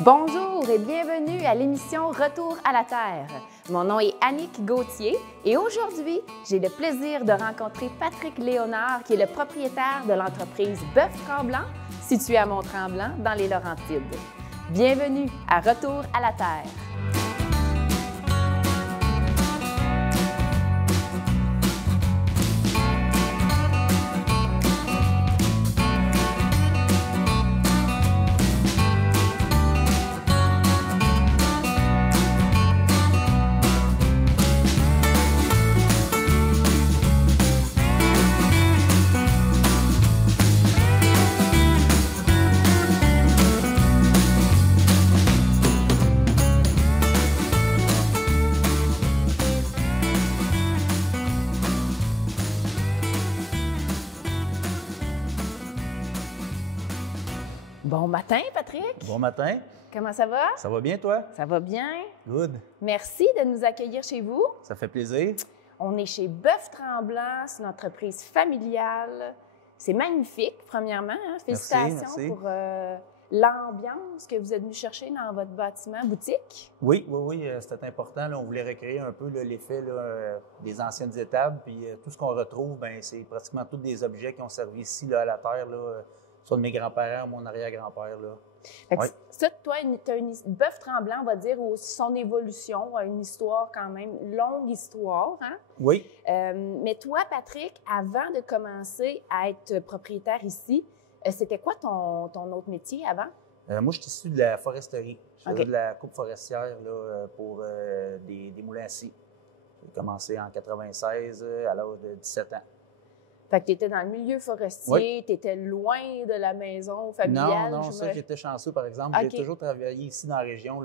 Bonjour et bienvenue à l'émission Retour à la Terre. Mon nom est Annick Gauthier et aujourd'hui, j'ai le plaisir de rencontrer Patrick Léonard, qui est le propriétaire de l'entreprise Bœuf Tremblant, située à Mont-Tremblant, dans les Laurentides. Bienvenue à Retour à la Terre. Bon matin, Patrick. Bon matin. Comment ça va? Ça va bien, toi? Ça va bien. Good. Merci de nous accueillir chez vous. Ça fait plaisir. On est chez Bœuf Tremblant, c'est une entreprise familiale. C'est magnifique, premièrement. Hein? Félicitations merci. pour l'ambiance que vous êtes venu chercher dans votre bâtiment boutique. Oui, c'était important. Là, on voulait recréer un peu l'effet des anciennes étables. Puis tout ce qu'on retrouve, c'est pratiquement tous des objets qui ont servi ici là, à la terre, là, soit de mes grands-parents, mon arrière-grand-père. Fait que Ouais. ça, toi, tu as une Bœuf Tremblant, on va dire, son évolution, a une histoire quand même, longue histoire. Hein? Oui. Mais toi, Patrick, avant de commencer à être propriétaire ici, c'était quoi ton autre métier avant? Moi, je suis issu de la foresterie. Je faisais OK. de la coupe forestière là, pour des moulins à scie. J'ai commencé en 96 à l'âge de 17 ans. Fait que tu étais dans le milieu forestier, Oui. tu étais loin de la maison familiale. Non, ça, j'étais chanceux, par exemple. OK. J'ai toujours travaillé ici dans la région.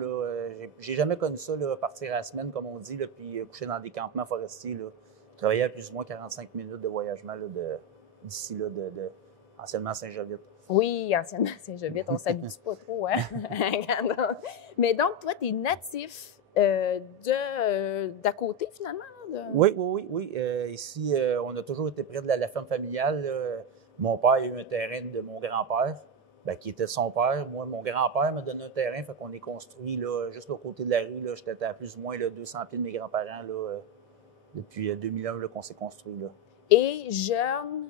J'ai jamais connu ça, là, partir à la semaine, comme on dit, là, puis coucher dans des campements forestiers. Là. Je travaillais à plus ou moins 45 minutes de voyagement là, d'ici, anciennement Saint-Jovite. Oui, anciennement Saint-Jovite, on ne s'habitue pas trop. Hein? Mais donc, toi, tu es natif d'à côté, finalement? Là, de... Oui. Ici, on a toujours été près de la ferme familiale. Là. Mon père a eu un terrain de mon grand-père, qui était son père. Moi, mon grand-père m'a donné un terrain, fait qu'on est construit là, juste au côté de la rue. Là, j'étais à plus ou moins là, 200 pieds de mes grands-parents là, depuis 2001 là, qu'on s'est construit. Là. Et jeune,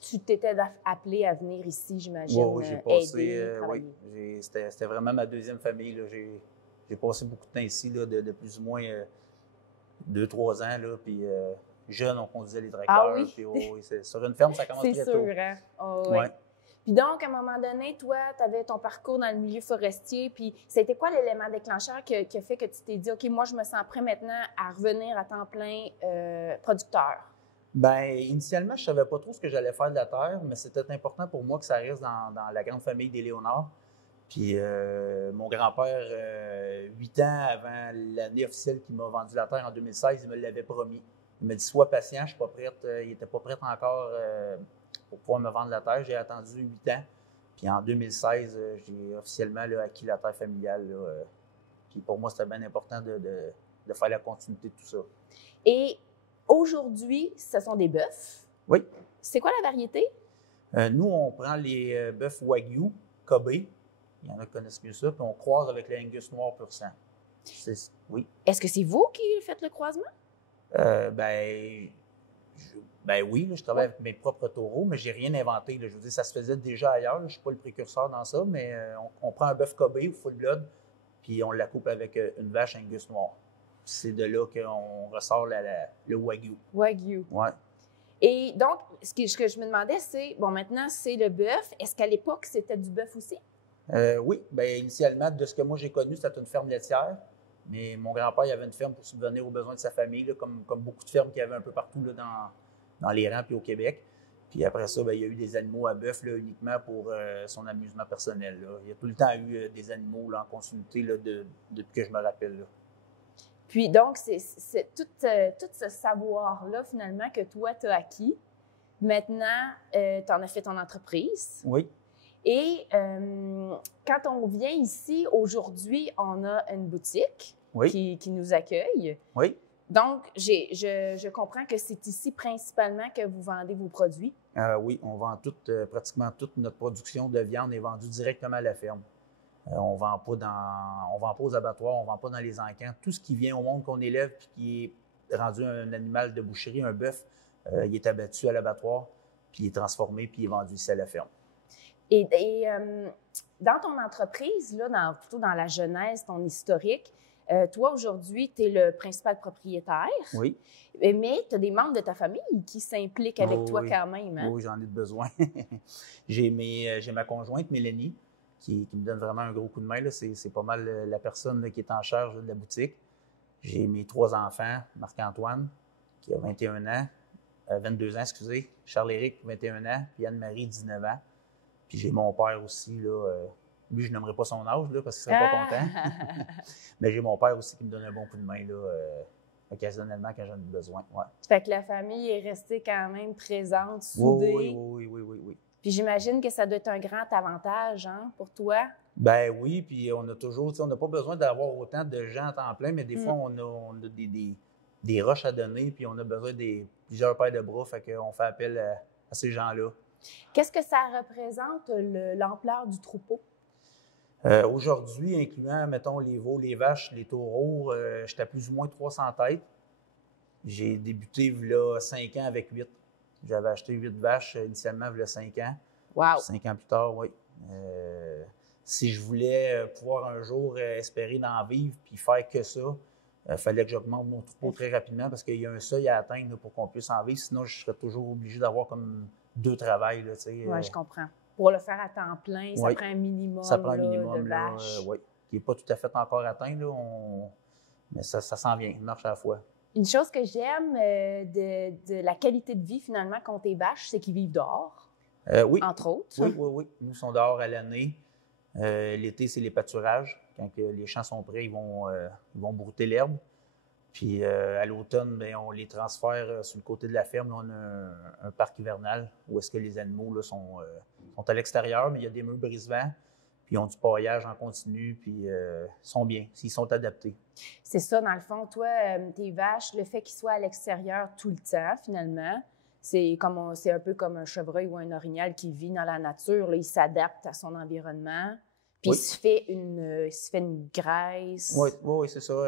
tu t'étais appelé à venir ici, j'imagine, Oui, j'ai passé, aider, travailler. c'était vraiment ma deuxième famille. Là. J'ai passé beaucoup de temps ici, là, de plus ou moins 2-3 ans. Là, puis jeune, on conduisait les tracteurs. Ah oui? Puis, sur une ferme, ça commence C'est très sûr, tôt. hein? Oh, oui. Ouais. Puis donc, à un moment donné, toi, tu avais ton parcours dans le milieu forestier, puis c'était quoi l'élément déclencheur qui a fait que tu t'es dit, OK, moi, je me sens prêt maintenant à revenir à temps plein producteur? Initialement, je ne savais pas trop ce que j'allais faire de la terre, mais c'était important pour moi que ça reste dans la grande famille des Léonard. Puis mon grand-père, 8 ans avant l'année officielle qu'il m'a vendu la terre en 2016, il me l'avait promis. Il m'a dit, sois patient, je ne suis pas prête. Il n'était pas prêt encore pour pouvoir me vendre la terre. J'ai attendu 8 ans. Puis en 2016, j'ai officiellement là, acquis la terre familiale. Là, puis pour moi, c'était bien important de faire la continuité de tout ça. Et aujourd'hui, ce sont des bœufs. Oui. C'est quoi la variété? Nous, on prend les bœufs Wagyu, Kobe. Il y en a qui connaissent mieux ça. Puis on croise avec le Angus noir pur sang. Oui. Est-ce que c'est vous qui faites le croisement? Oui, là, je travaille avec mes propres taureaux, mais je n'ai rien inventé. Là. Je veux dire, ça se faisait déjà ailleurs. Là. Je ne suis pas le précurseur dans ça, mais on prend un bœuf Kobe ou full blood, puis on la coupe avec une vache Angus noir. C'est de là qu'on ressort le Wagyu. Wagyu. Ouais. Et donc, ce que je me demandais, c'est, bon, maintenant, c'est le bœuf. Est-ce qu'à l'époque, c'était du bœuf aussi? Oui, initialement, de ce que moi j'ai connu, c'était une ferme laitière. Mais mon grand-père, il avait une ferme pour subvenir aux besoins de sa famille, là, comme beaucoup de fermes qu'il y avait un peu partout là, dans les rangs et au Québec. Puis après ça, il y a eu des animaux à bœuf là, uniquement pour son amusement personnel. Là. Il y a tout le temps eu des animaux là, en continuité là, depuis que je me rappelle. Là. Puis donc, c'est tout ce savoir-là, finalement, que toi, tu as acquis. Maintenant, tu en as fait ton entreprise. Oui. Et quand on vient ici, aujourd'hui, on a une boutique oui. qui nous accueille. Oui. Donc, je comprends que c'est ici principalement que vous vendez vos produits. Oui, on vend pratiquement toute notre production de viande est vendue directement à la ferme. On vend pas aux abattoirs, on ne vend pas dans les encans. Tout ce qui vient au monde qu'on élève et qui est rendu un animal de boucherie, un bœuf, il est abattu à l'abattoir, puis il est transformé, puis il est vendu ici à la ferme. Et dans ton entreprise, là, plutôt dans la genèse, ton historique, toi, aujourd'hui, tu es le principal propriétaire. Oui. Mais tu as des membres de ta famille qui s'impliquent avec toi oui. quand même. Hein? Oui, j'en ai besoin. J'ai ma conjointe, Mélanie, qui me donne vraiment un gros coup de main. C'est pas mal la personne là, qui est en charge de la boutique. J'ai mes 3 enfants, Marc-Antoine, qui a 21 ans, 22 ans, excusez, Charles-Éric, 21 ans, puis Anne-Marie, 19 ans. Puis j'ai mon père aussi, là, lui, je n'aimerais pas son âge, là, parce qu'il ne serait pas content. Mais j'ai mon père aussi qui me donne un bon coup de main, là, occasionnellement, quand j'en ai besoin. Ouais. Fait que la famille est restée quand même présente, soudée. Oui. Puis j'imagine que ça doit être un grand avantage, hein, pour toi. Ben oui, puis on a toujours, on n'a pas besoin d'avoir autant de gens à temps plein, mais des fois, on a des rushs à donner, puis on a besoin de plusieurs paires de bras, fait qu'on fait appel à ces gens-là. Qu'est-ce que ça représente, l'ampleur du troupeau? Aujourd'hui, incluant, mettons, les veaux, les vaches, les taureaux, j'étais à plus ou moins 300 têtes. J'ai débuté, il y a 5 ans, avec 8. J'avais acheté 8 vaches initialement, il y a 5 ans. Wow! 5 ans plus tard, oui. Si je voulais pouvoir un jour espérer d'en vivre puis faire que ça, il fallait que j'augmente mon troupeau très rapidement parce qu'il y a un seuil à atteindre là, pour qu'on puisse en vivre. Sinon, je serais toujours obligé d'avoir comme 2 travails. Oui, je comprends. Pour le faire à temps plein, ça prend un minimum, de vaches. Oui, qui n'est pas tout à fait encore atteint. Là, mais ça s'en vient, une marche à la fois. Une chose que j'aime de la qualité de vie, finalement, qu'ont tes vaches, c'est qu'ils vivent dehors, oui. Entre autres. Oui. Nous sommes dehors à l'année. L'été, c'est les pâturages. Quand les champs sont prêts, ils vont brouter l'herbe. Puis à l'automne, bien, on les transfère sur le côté de la ferme. Là, on a un parc hivernal où est-ce que les animaux là, sont à l'extérieur, mais il y a des murs brise-vent. Puis ils ont du paillage en continu, puis ils sont bien, s'ils sont adaptés. C'est ça, dans le fond, toi, tes vaches, le fait qu'ils soient à l'extérieur tout le temps, finalement, c'est un peu comme un chevreuil ou un orignal qui vit dans la nature. Là, il s'adapte à son environnement. Puis il se fait une graisse. Oui, c'est ça.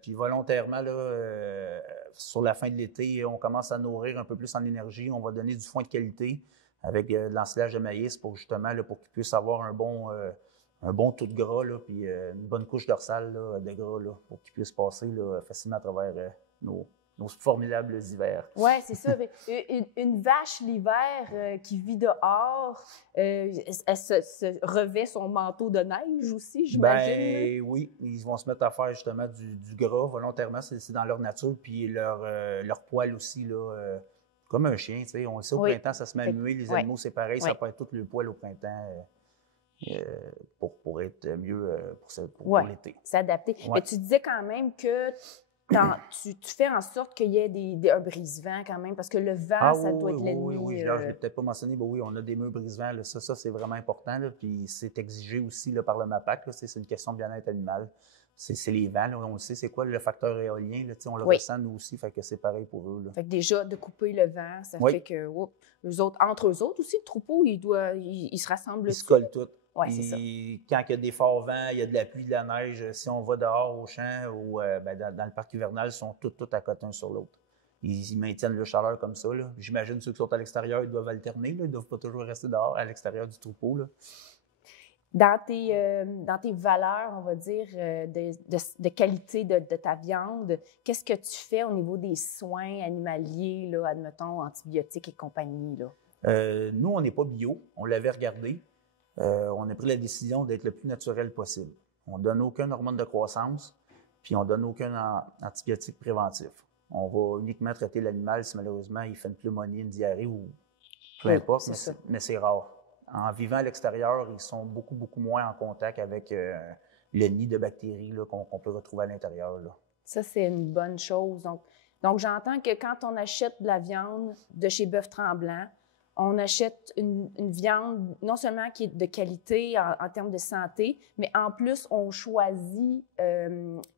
Puis volontairement, là, sur la fin de l'été, on commence à nourrir un peu plus en énergie. On va donner du foin de qualité avec de l'ensilage de maïs pour justement pour qu'ils puissent avoir un bon taux de gras, là, puis une bonne couche dorsale là, de gras là, pour qu'ils puissent passer là, facilement à travers nos formidables hivers. Oui, c'est ça. Une vache l'hiver qui vit dehors, elle se revêt son manteau de neige aussi, j'imagine. Ben oui, ils vont se mettre à faire justement du gras volontairement, c'est dans leur nature, puis leur poil aussi, là, comme un chien, tu sais. On le sait, au printemps, ça se met à muer, les animaux, c'est pareil, ça perd tout le poil au printemps pour être mieux pour l'été. S'adapter. Mais tu disais quand même que tu fais en sorte qu'il y ait un brise-vent quand même, parce que le vent, ça doit être l'ennemi. Oui, je ne l'ai peut-être pas mentionné, mais oui, on a des murs brise-vent. Là, ça, c'est vraiment important. Là, puis c'est exigé aussi là, par le MAPAC. Là, c'est une question de bien-être animal. C'est les vents. Là, on le sait, c'est quoi le facteur éolien? Là, on le ressent nous aussi, fait que c'est pareil pour eux. Là. Fait que déjà, de couper le vent, ça fait que entre eux autres aussi, le troupeau, ils se rassemblent. Ils se collent tous. Oui, c'est ça. Quand il y a des forts vents, il y a de la pluie, de la neige, si on va dehors au champ ou dans le parc hivernal, ils sont tous à côté un sur l'autre. Ils maintiennent leur chaleur comme ça. J'imagine ceux qui sont à l'extérieur, ils doivent alterner. Là. Ils ne doivent pas toujours rester dehors, à l'extérieur du troupeau. Là. Dans tes valeurs, on va dire, de qualité de ta viande, qu'est-ce que tu fais au niveau des soins animaliers, là, admettons, antibiotiques et compagnie? Là? Nous, on n'est pas bio. On l'avait regardé. On a pris la décision d'être le plus naturel possible. On ne donne aucun hormone de croissance, puis on ne donne aucun antibiotique préventif. On va uniquement traiter l'animal si malheureusement il fait une pneumonie, une diarrhée ou peu importe, mais c'est rare. En vivant à l'extérieur, ils sont beaucoup, beaucoup moins en contact avec le nid de bactéries là, qu'on peut retrouver à l'intérieur. Là. Ça, c'est une bonne chose. Donc, j'entends que quand on achète de la viande de chez Bœuf Tremblant, on achète une viande non seulement qui est de qualité en termes de santé, mais en plus, on choisit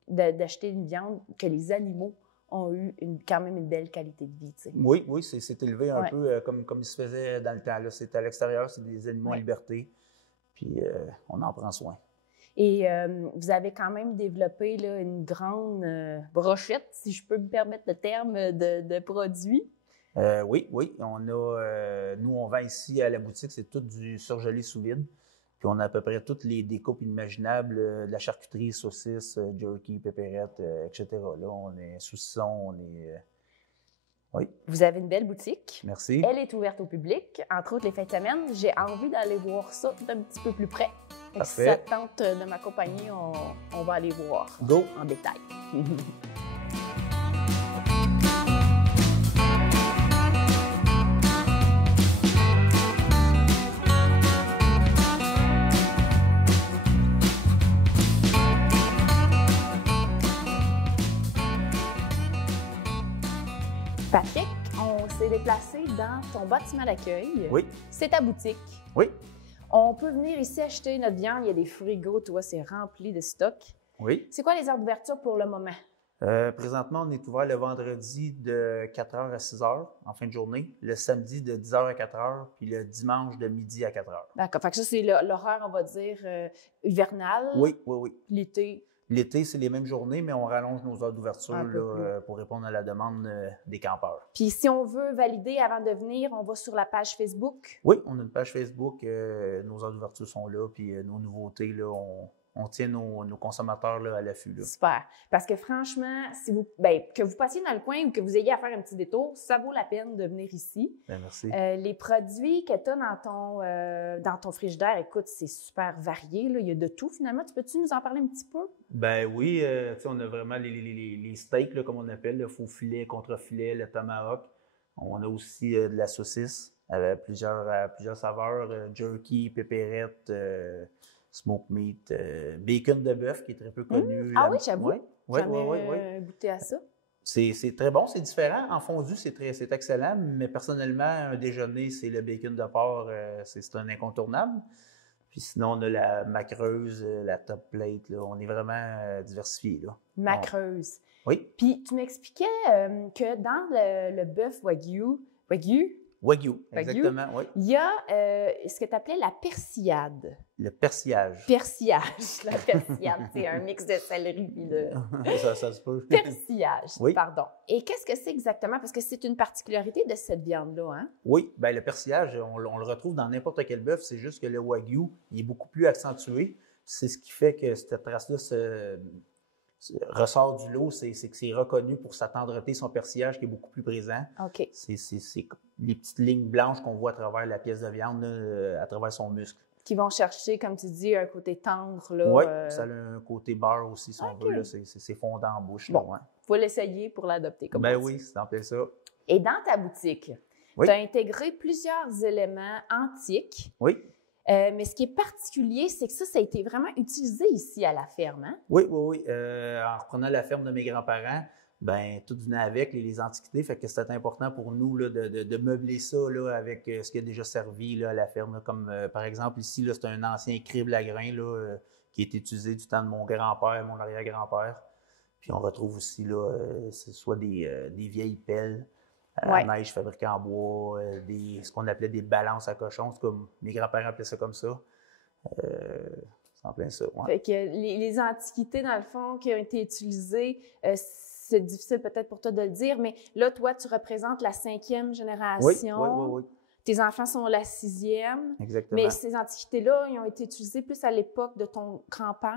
d'acheter une viande que les animaux ont eu quand même une belle qualité de vie. T'sais. Oui, c'est élevé un peu comme il se faisait dans le temps. Là. C'est à l'extérieur, c'est des animaux en liberté, puis on en prend soin. Et vous avez quand même développé là, une grande brochette, si je peux me permettre le terme, de produits. Oui, oui. Nous, on vend ici à la boutique, c'est tout du surgelé sous vide. Puis on a à peu près toutes les découpes imaginables, de la charcuterie, saucisses, jerky, pépérettes, etc. Là, on est saucisson, oui. Vous avez une belle boutique. Merci. Elle est ouverte au public, entre autres les fins de semaine. J'ai envie d'aller voir ça d'un petit peu plus près. Donc, si ça tente de m'accompagner, on va aller voir en détail. Patrick, on s'est déplacé dans ton bâtiment d'accueil. Oui. C'est ta boutique. Oui. On peut venir ici acheter notre viande. Il y a des frigos, tu vois, c'est rempli de stock. Oui. C'est quoi les heures d'ouverture pour le moment? Présentement, on est ouvert le vendredi de 4h à 6h en fin de journée, le samedi de 10h à 4h, puis le dimanche de midi à 4h. D'accord. Fait que ça, c'est l'horaire, on va dire, hivernal. Oui, oui, oui. L'été. L'été, c'est les mêmes journées, mais on rallonge nos heures d'ouverture pour répondre à la demande des campeurs. Puis si on veut valider avant de venir, on va sur la page Facebook? Oui, on a une page Facebook. Nos heures d'ouverture sont là, puis nos nouveautés, là, on tient nos consommateurs là, à l'affût. Super. Parce que franchement, que vous passiez dans le coin ou que vous ayez à faire un petit détour, ça vaut la peine de venir ici. Bien, merci. Les produits que tu as dans ton frigidaire, écoute, c'est super varié. Là. Il y a de tout finalement. Peux-tu nous en parler un petit peu? Ben oui, on a vraiment les steaks, là, comme on appelle, le faux filet, contre-filet, le tomahawk. On a aussi de la saucisse avec plusieurs saveurs, jerky, pépérette, smoked meat, bacon de bœuf qui est très peu connu. Ah oui, j'avoue. Oui, jamais goûté à ça. C'est très bon, c'est différent. En fondu, c'est excellent, mais personnellement, un déjeuner, c'est le bacon de porc, c'est un incontournable. Puis sinon, on a la macreuse, la top plate, là. On est vraiment diversifié, là. Macreuse. Oui. Puis tu m'expliquais que dans le bœuf Wagyu, Wagyu, exactement, oui. il y a ce que tu appelais la persillade. Le persillage. Persillage. La persillade, c'est un mix de céleri et de... ça se peut. Persillage, oui. Pardon. Et qu'est-ce que c'est exactement? Parce que c'est une particularité de cette viande-là, hein? Oui, bien le persillage, on le retrouve dans n'importe quel bœuf, c'est juste que le Wagyu, il est beaucoup plus accentué. C'est ce qui fait que cette race-là ressort du lot, c'est que c'est reconnu pour sa tendreté, son persillage qui est beaucoup plus présent. OK. C'est les petites lignes blanches qu'on voit à travers la pièce de viande, là, à travers son muscle. Qui vont chercher, comme tu dis, un côté tendre. Là, oui, ça a un côté beurre aussi, si on veut. C'est fondant en bouche. Bon, il faut l'essayer pour l'adopter. Ben oui, c'est en plein ça. Et dans ta boutique, tu as intégré plusieurs éléments antiques. Oui. Mais ce qui est particulier, c'est que ça a été vraiment utilisé ici à la ferme. Hein? Oui. En reprenant la ferme de mes grands-parents, ben tout venait avec, les antiquités. Fait que c'était important pour nous là, de meubler ça là, avec ce qui a déjà servi là, à la ferme. Là, comme par exemple ici, là, c'est un ancien crible à grains là, qui a été utilisé du temps de mon grand-père, mon arrière-grand-père. Puis on retrouve aussi là, soit des vieilles pelles. À neige fabriquée en bois, ce qu'on appelait des balances à cochons, c'est comme mes grands-parents appelaient ça comme ça. C'est en plein ça. Ouais. Fait que les antiquités, dans le fond, qui ont été utilisées, c'est difficile peut-être pour toi de le dire, mais là, toi, tu représentes la 5e génération. Oui. Tes enfants sont la 6e. Exactement. Mais ces antiquités-là, ils ont été utilisées plus à l'époque de ton grand-père?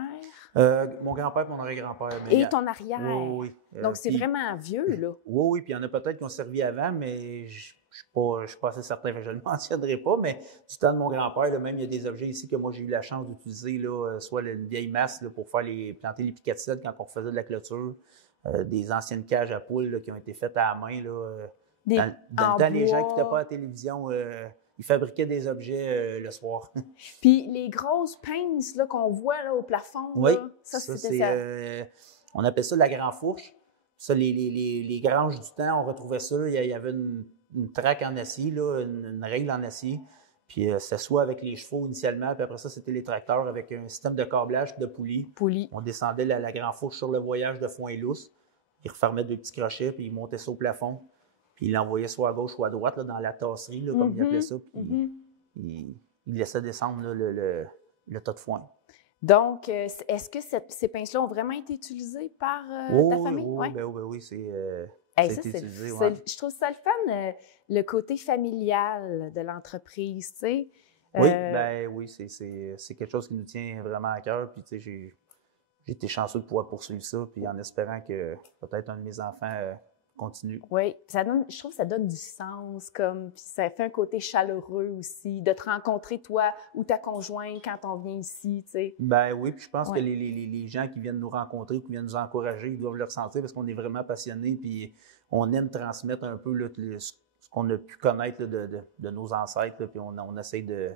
Mon grand-père et mon arrière-grand-père. Et ton arrière? Oui. Donc, c'est vraiment vieux, là. Oui, puis il y en a peut-être qui ont servi avant, mais je ne suis pas assez certain, je ne le mentionnerai pas, mais du temps de mon grand-père, là, même il y a des objets ici que moi j'ai eu la chance d'utiliser, là, soit une vieille masse là, pour planter les picaticettes quand on faisait de la clôture, des anciennes cages à poules là, qui ont été faites à la main, là. Dans le temps, les gens qui n'étaient pas à la télévision, ils fabriquaient des objets le soir. Puis les grosses pinces là, qu'on voit là, au plafond, oui, là, ça c'était ça. On appelle ça la grande fourche. Ça, les granges du temps, on retrouvait ça. Il y avait une traque en acier, là, une règle en acier. Puis c'était soit avec les chevaux initialement, puis après ça, c'était les tracteurs avec un système de câblage et de poulies. On descendait la grande fourche sur le voyage de foin et lousse. Ils refermaient 2 petits crochets, puis ils montaient ça au plafond. Puis il l'envoyait soit à gauche, soit à droite, là, dans la tasserie, là, comme il appelait ça. Puis il laissait descendre là, le tas de foin. Donc, est-ce que ces pinces-là ont vraiment été utilisées par ta famille? Oui, oui, c'est Hey, ça a ça, été utilisé, ouais. je trouve ça le fun, le côté familial de l'entreprise, tu sais. Oui, oui, c'est quelque chose qui nous tient vraiment à cœur. Puis, tu sais, j'ai été chanceux de pouvoir poursuivre ça, puis en espérant que peut-être un de mes enfants continue. Oui, je trouve que ça donne du sens, puis ça fait un côté chaleureux aussi, de te rencontrer, toi ou ta conjointe, quand on vient ici, tu sais. Ben oui, puis je pense que les gens qui viennent nous rencontrer, qui viennent nous encourager, ils doivent le ressentir parce qu'on est vraiment passionnés, puis on aime transmettre un peu là, ce qu'on a pu connaître là, de nos ancêtres, là, puis on essaie de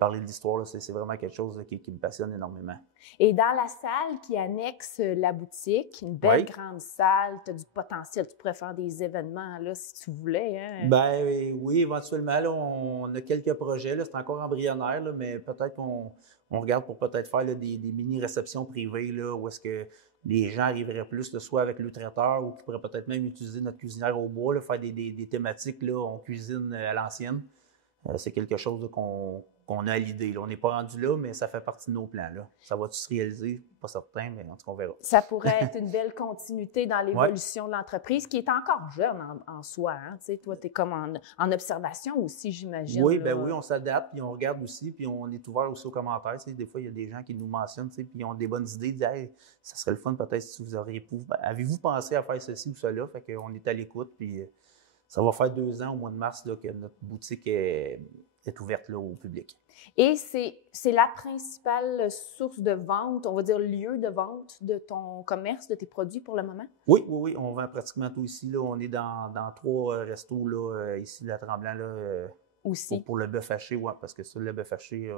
parler de l'histoire. C'est vraiment quelque chose là, qui me passionne énormément. Et dans la salle qui annexe la boutique, une belle grande salle, tu as du potentiel, tu pourrais faire des événements là, si tu voulais. Hein? Ben oui, éventuellement, là, on a quelques projets, c'est encore embryonnaire, là, mais peut-être qu'on regarde pour peut-être faire là, des mini-réceptions privées, là, où est-ce que les gens arriveraient plus, là, soit avec le traiteur ou qui pourraient peut-être même utiliser notre cuisinière au bois, là, faire des thématiques, là, on cuisine à l'ancienne. C'est quelque chose qu'on a à l'idée. On n'est pas rendu là, mais ça fait partie de nos plans. Là. Ça va-tu se réaliser? Pas certain, mais en tout cas, on verra. Ça pourrait être une belle continuité dans l'évolution de l'entreprise, qui est encore jeune en soi. Hein? Tu sais, toi, tu es comme en observation aussi, j'imagine. Oui, oui, on s'adapte, puis on regarde aussi, puis on est ouvert aussi aux commentaires. Tu sais, des fois, il y a des gens qui nous mentionnent, tu sais, puis ils ont des bonnes idées, disent hey, ça serait le fun peut-être si vous avez-vous pensé à faire ceci ou cela? Fait qu'on est à l'écoute, puis ça va faire 2 ans au mois de mars là, que notre boutique est ouverte là, au public. Et c'est la principale source de vente, on va dire lieu de vente de ton commerce, de tes produits pour le moment? Oui, on vend pratiquement tout ici. Là. On est dans 3 restos là, ici à Tremblant. Là, aussi. Pour le bœuf haché, oui, parce que ça, le bœuf haché,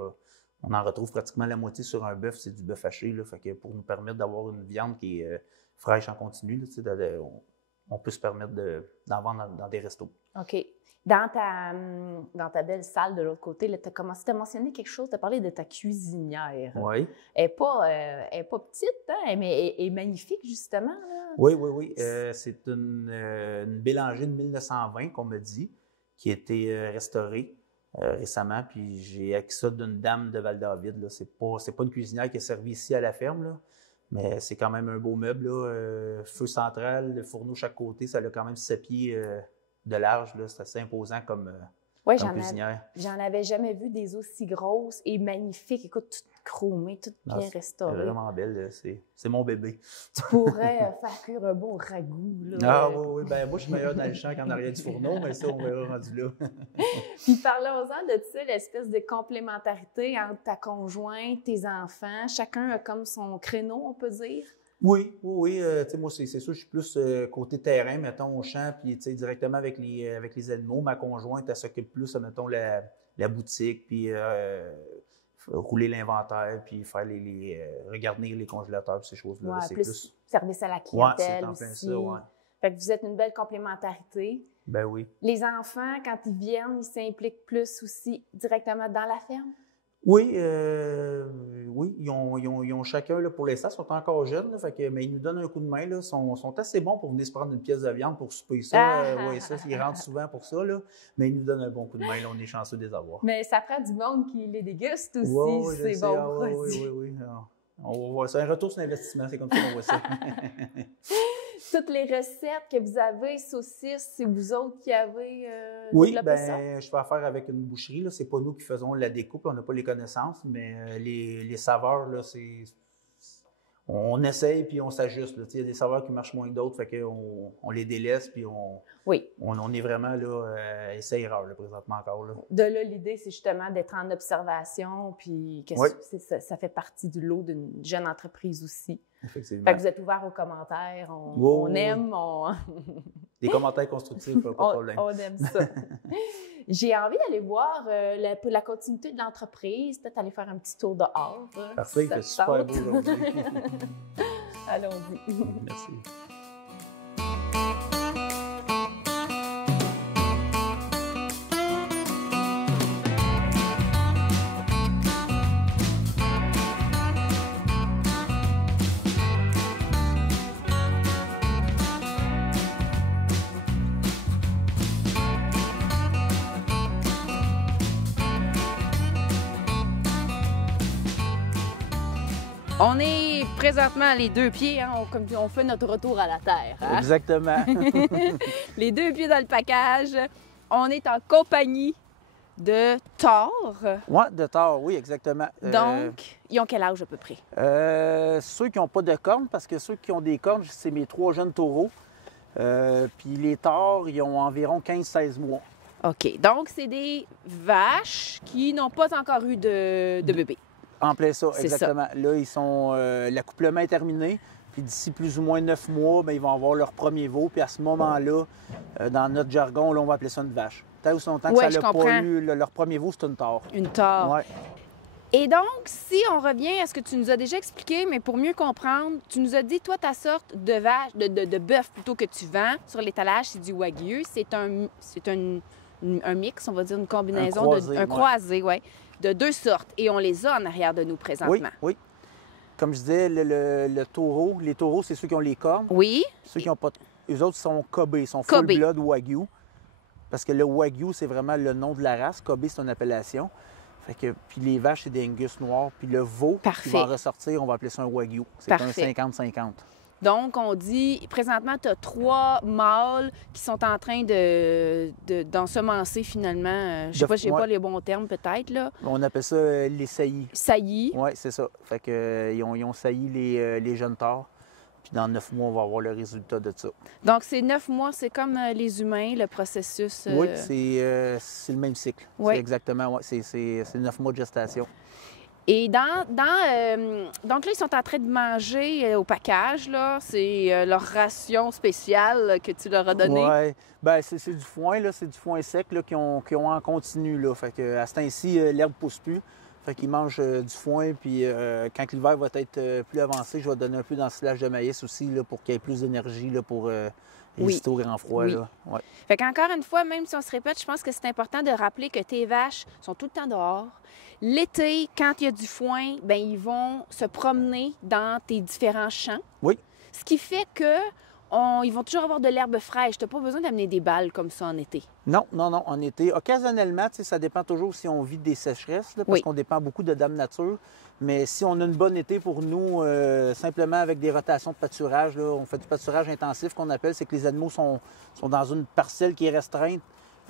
on en retrouve pratiquement la moitié sur un bœuf, c'est du bœuf haché. Là, fait que pour nous permettre d'avoir une viande qui est fraîche en continu, là, on peut se permettre d'en vendre dans des restos. OK. Dans ta belle salle de l'autre côté, tu as commencé à mentionner quelque chose, tu as parlé de ta cuisinière. Oui. Elle n'est pas petite, hein, mais elle est magnifique, justement. Là. Oui. C'est une Bélanger de 1920 qu'on m'a dit, qui a été restaurée récemment, puis j'ai acquis ça d'une dame de Val-David. C'est pas une cuisinière qui est servie ici à la ferme, là, mais c'est quand même un beau meuble. Là, feu central, le fourneau chaque côté, ça a quand même 7 pieds de large, là, c'est assez imposant comme cuisinière. J'en avais jamais vu des aussi grosses et magnifiques. Écoute, toutes chromées, toutes bien restaurées. C'est vraiment belle, c'est mon bébé. Tu pourrais faire cuire un bon ragoût. Là. Ah oui, ben moi je suis meilleur dans le champ qu'en arrière du fourneau, mais ça, on verra rendu là. Puis parlons-en de ça, l'espèce de complémentarité entre ta conjointe, tes enfants. Chacun a comme son créneau, on peut dire. Oui. Tu sais, moi, c'est sûr, je suis plus côté terrain, mettons, au champ, puis tu sais, directement avec les animaux. Ma conjointe, elle s'occupe plus, mettons, la boutique, puis rouler l'inventaire, puis faire regarder les congélateurs, puis ces choses-là. Ouais, c'est plus service à la clientèle c'est en plein aussi. ça, ouais. Fait que vous êtes une belle complémentarité. Ben oui. Les enfants, quand ils viennent, ils s'impliquent plus aussi directement dans la ferme? Oui, ils ont chacun, là, pour l'instant, ils sont encore jeunes, là, mais ils nous donnent un coup de main. Ils sont assez bons pour venir se prendre une pièce de viande pour souper ça. Ils rentrent souvent pour ça, là, mais ils nous donnent un bon coup de main. Là, on est chanceux de les avoir. Mais ça prend du monde qui les déguste aussi, c'est bon. Oui. On va voir ça. Un retour sur l'investissement, c'est comme ça qu'on voit ça. Toutes les recettes que vous avez, saucisses, c'est vous autres qui avez développé ça? Je fais affaire avec une boucherie. Ce n'est pas nous qui faisons la découpe, on n'a pas les connaissances, mais les saveurs, là, on essaye puis on s'ajuste. Il y a des saveurs qui marchent moins que d'autres, fait qu'on les délaisse puis on est vraiment là, essai-erreur présentement encore. Là. De là, l'idée, c'est justement d'être en observation puis que ça fait partie du lot d'une jeune entreprise aussi. Effectivement. Fait que vous êtes ouvert aux commentaires, on aime. Des commentaires constructifs, pas de problème. On aime ça. J'ai envie d'aller voir la continuité de l'entreprise, peut-être aller faire un petit tour dehors. Parfait, il fait super beau aujourd'hui. Allons-y. Merci. On est présentement les deux pieds, hein, comme on fait notre retour à la terre. Hein? Exactement. Les deux pieds dans le package. On est en compagnie de Thor. Oui, de Thor, oui, exactement. Donc, ils ont quel âge à peu près? Ceux qui n'ont pas de cornes, parce que ceux qui ont des cornes, c'est mes 3 jeunes taureaux. Puis les Thors, ils ont environ 15-16 mois. OK. Donc, c'est des vaches qui n'ont pas encore eu de bébé. En plein ça, C'est exactement. ça. Là, ils sont. L'accouplement est terminé. Puis d'ici plus ou moins 9 mois, bien, ils vont avoir leur premier veau. Puis à ce moment-là, dans notre jargon, là, on va appeler ça une vache. Tant ou longtemps que Ouais, ça n'a pas eu leur premier veau, c'est une Thor. Une Thor. Ouais. Et donc, si on revient à ce que tu nous as déjà expliqué, mais pour mieux comprendre, tu nous as dit, toi, ta sorte de vache, de bœuf plutôt que tu vends sur l'étalage, c'est du Wagyu. C'est un mix, on va dire, une combinaison, un croisé, ouais, de 2 sortes. Et on les a en arrière de nous présentement. Oui, oui. Comme je disais, le taureau, les taureaux, c'est ceux qui ont les cornes. Oui. Ceux qui n'ont pas. Eux autres sont Kobe, ils sont full blood Wagyu. Parce que le Wagyu, c'est vraiment le nom de la race. Kobe, c'est une appellation. Fait que, puis les vaches, c'est des Angus noirs. Puis le veau qui va en ressortir, on va appeler ça un Wagyu. C'est un 50-50. Donc, on dit, présentement, tu as 3 mâles qui sont en train d'ensemencer finalement. Je sais pas, j'ai pas les bons termes peut-être, là. On appelle ça les saillies. Saillies. Oui, c'est ça. Fait que, ils ont sailli les jeunes Thors. Puis dans 9 mois, on va avoir le résultat de ça. Donc, ces 9 mois, c'est comme les humains, le processus... Oui, c'est le même cycle. Oui. C'est exactement, ouais, c'est 9 mois de gestation. Et donc là, ils sont en train de manger au package, là. C'est leur ration spéciale que tu leur as donnée. Oui, bien, c'est du foin, là. C'est du foin sec, là, qui ont en continu, là. Fait que, à ce temps-ci, l'herbe ne pousse plus. Fait qu'ils mangent du foin, puis quand l'hiver va être plus avancé, je vais donner un peu d'ensilage de maïs aussi, là, pour qu'il y ait plus d'énergie, là, pour résister au grand froid, oui. Là. Ouais. Fait qu'encore une fois, même si on se répète, je pense que c'est important de rappeler que tes vaches sont tout le temps dehors. L'été, quand il y a du foin, bien, ils vont se promener dans tes différents champs. Oui. Ce qui fait que ils vont toujours avoir de l'herbe fraîche. Tu n'as pas besoin d'amener des balles comme ça en été. Non, en été. Occasionnellement, ça dépend toujours si on vit des sécheresses, là, parce qu'on dépend beaucoup de Dame Nature. Mais si on a une bonne été pour nous, simplement avec des rotations de pâturage, là, on fait du pâturage intensif qu'on appelle, c'est que les animaux sont dans une parcelle qui est restreinte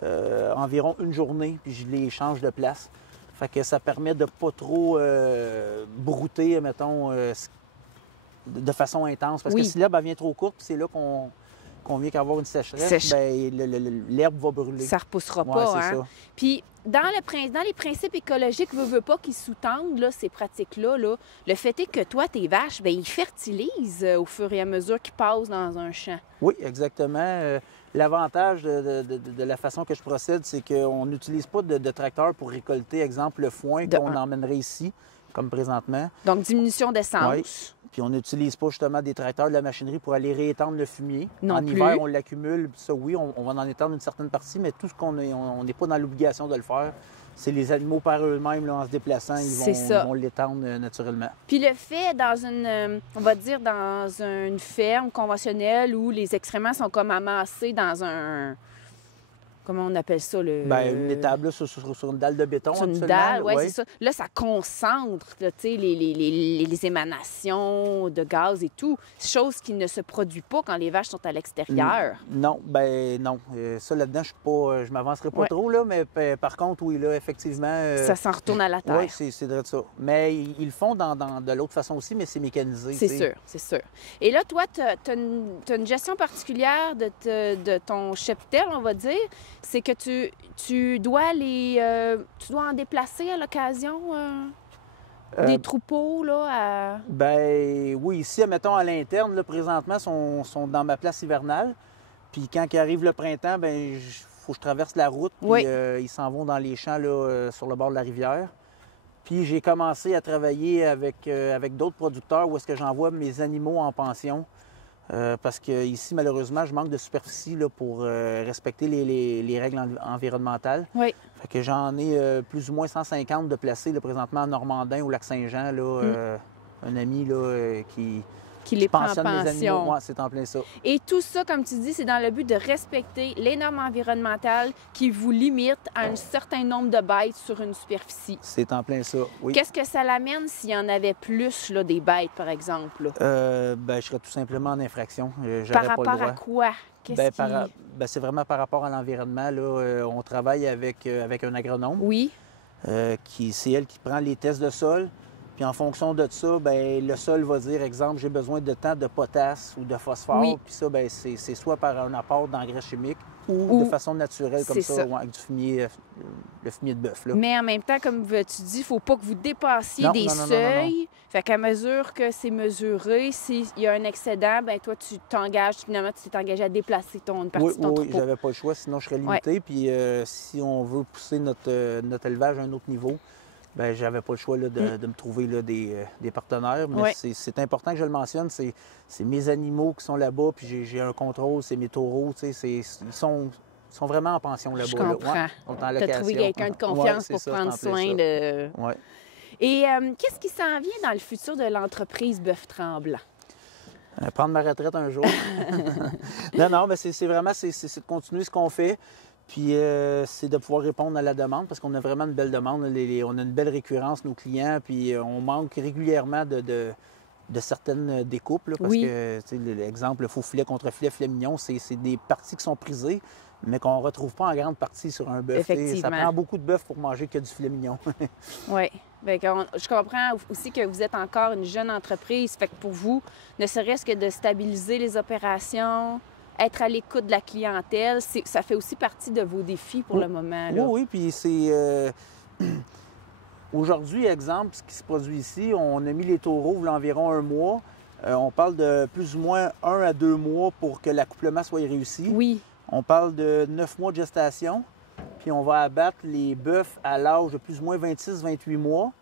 environ une journée, puis je les change de place. Fait que ça permet de pas trop brouter, mettons, de façon intense. Parce que si l'herbe vient trop courte, c'est là qu'on vient qu'avoir une sécheresse, bien, l'herbe va brûler. Ça repoussera pas, hein? Ça. Puis, dans les principes écologiques, veux pas qu'ils sous-tendent là, ces pratiques-là, là, le fait est que toi, tes vaches, bien, ils fertilisent au fur et à mesure qu'ils passent dans un champ. Oui, exactement. L'avantage de la façon que je procède, c'est qu'on n'utilise pas de tracteur pour récolter, exemple, le foin qu'on emmènerait ici, comme présentement. Donc, diminution d'essence. Oui. Puis on n'utilise pas justement des tracteurs de la machinerie pour aller réétendre le fumier. En hiver, on l'accumule. Ça, oui, on va en étendre une certaine partie, mais tout ce on n'est pas dans l'obligation de le faire. C'est les animaux par eux-mêmes, là, en se déplaçant, ils vont l'étendre naturellement. Puis le fait on va dire dans une ferme conventionnelle où les excréments sont comme amassés dans un... Comment on appelle ça? Bien, une étable là, sur une dalle de béton. Sur une dalle, oui, c'est ça. Là, ça concentre les émanations de gaz et tout, chose qui ne se produit pas quand les vaches sont à l'extérieur. Non, ben non. Ça, là-dedans, je m'avancerai pas trop, là, mais par contre, oui, là, effectivement... ça s'en retourne à la terre. Oui, c'est vrai de ça. Mais ils le font de l'autre façon aussi, mais c'est mécanisé. C'est sûr. Et là, toi, tu as une gestion particulière de ton cheptel, on va dire. C'est que tu dois en déplacer à l'occasion des troupeaux, là, Ben oui, ici, mettons, à l'interne, là, présentement, sont dans ma place hivernale. Puis quand il arrive le printemps, ben il faut que je traverse la route, puis ils s'en vont dans les champs, là, sur le bord de la rivière. Puis j'ai commencé à travailler avec d'autres producteurs où est-ce que j'envoie mes animaux en pension. Parce qu'ici, malheureusement, je manque de superficie là, pour respecter les règles environnementales. Oui. Fait que j'en ai plus ou moins 150 de placés là, présentement en Normandin, au Lac-Saint-Jean. Un ami là, qui qui les prend en pensionne les animaux. pension. Ouais, c'est en plein ça. Et tout ça, comme tu dis, c'est dans le but de respecter les normes environnementales qui vous limitent à un certain nombre de bêtes sur une superficie. C'est en plein ça, oui. Qu'est-ce que ça l'amène s'il y en avait plus, là, des bêtes, par exemple? Là? Je serais tout simplement en infraction. Par J'aurais pas le rapport droit. à quoi? Qu'est-ce qui... C'est vraiment par rapport à l'environnement. Là, on travaille avec un agronome. Oui. C'est elle qui prend les tests de sol. Puis en fonction de ça, bien, le sol va dire, exemple, j'ai besoin de tant de potasse ou de phosphore. Oui. Puis ça, bien, c'est soit par un apport d'engrais chimique ou de façon naturelle, comme ça. Ouais, avec du fumier, le fumier de bœuf. Là. Mais en même temps, comme tu dis, il ne faut pas que vous dépassiez Non, des non, non, seuils. non. Fait qu'à mesure que c'est mesuré, s'il y a un excédent, ben toi, tu t'engages, finalement, tu t'es engagé à déplacer une partie de ton troupeau. Oui, j'avais pas le choix, sinon je serais limité. Ouais. Puis si on veut pousser notre élevage à un autre niveau, bien, j'avais pas le choix là, de me trouver là, des partenaires. Mais c'est important que je le mentionne, c'est mes animaux qui sont là-bas, puis j'ai un contrôle, c'est mes taureaux, tu sais, ils sont vraiment en pension là-bas. Je comprends. Là. Ouais, tu as trouvé quelqu'un de confiance pour prendre soin de... Ouais. Et qu'est-ce qui s'en vient dans le futur de l'entreprise Bœuf Tremblant? Prendre ma retraite un jour. non, mais c'est vraiment de continuer ce qu'on fait. Puis c'est de pouvoir répondre à la demande parce qu'on a vraiment une belle demande. On a une belle récurrence, nos clients, puis on manque régulièrement de certaines découpes. Là, parce que, tu sais, l'exemple, le faux filet contre filet, filet mignon, c'est des parties qui sont prisées, mais qu'on ne retrouve pas en grande partie sur un bœuf. Ça prend beaucoup de bœuf pour manger que du filet mignon. Oui. Je comprends aussi que vous êtes encore une jeune entreprise. Fait que pour vous, ne serait-ce que de stabiliser les opérations, être à l'écoute de la clientèle, ça fait aussi partie de vos défis pour le moment. Là. Oui, puis c'est... Aujourd'hui, exemple, ce qui se produit ici, on a mis les taureaux environ un mois. On parle de plus ou moins 1 à 2 mois pour que l'accouplement soit réussi. Oui. On parle de 9 mois de gestation, puis on va abattre les bœufs à l'âge de plus ou moins 26-28 mois,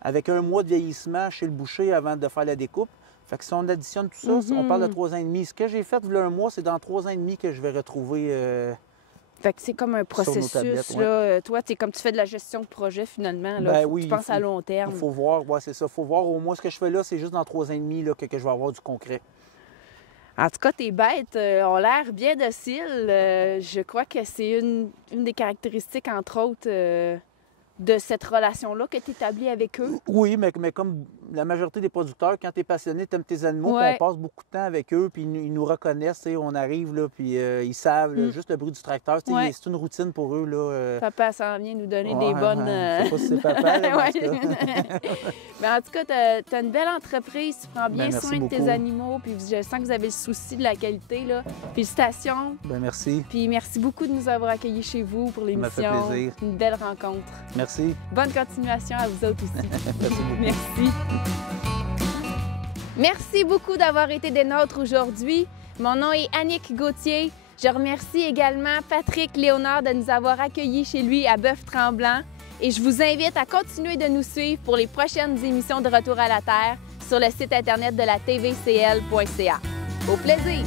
avec 1 mois de vieillissement chez le boucher avant de faire la découpe. Fait que si on additionne tout ça, on parle de 3 ans et demi. Ce que j'ai fait il y a 1 mois, c'est dans 3 ans et demi que je vais retrouver... Fait que c'est comme un processus, tablettes, là. Toi, comme tu fais de la gestion de projet, finalement, là. Oui, tu penses à long terme. Il faut voir, c'est ça. Il faut voir au moins ce que je fais là, c'est juste dans 3 ans et demi là, que je vais avoir du concret. En tout cas, tes bêtes ont l'air bien dociles. Je crois que c'est une des caractéristiques, entre autres, de cette relation-là que tu établis avec eux. Oui, mais comme la majorité des producteurs, quand tu es passionné, tu aimes tes animaux, on passe beaucoup de temps avec eux, puis ils nous reconnaissent, on arrive, là, puis ils savent, là, juste le bruit du tracteur, c'est une routine pour eux. Là, Papa s'en vient nous donner des bonnes... Je sais pas si c'est papa, là, mais en tout cas, tu as une belle entreprise, tu prends bien soin de tes animaux, puis je sens que vous avez le souci de la qualité. Là. Félicitations. Merci. Puis merci beaucoup de nous avoir accueillis chez vous pour l'émission. Ça m'a fait plaisir. Une belle rencontre. Merci. Bonne continuation à vous autres aussi. Merci beaucoup. Merci. Merci beaucoup d'avoir été des nôtres aujourd'hui. Mon nom est Annick Gauthier. Je remercie également Patrick Léonard de nous avoir accueillis chez lui à Bœuf Tremblant. Et je vous invite à continuer de nous suivre pour les prochaines émissions de Retour à la Terre sur le site Internet de la tvcl.ca. Au plaisir!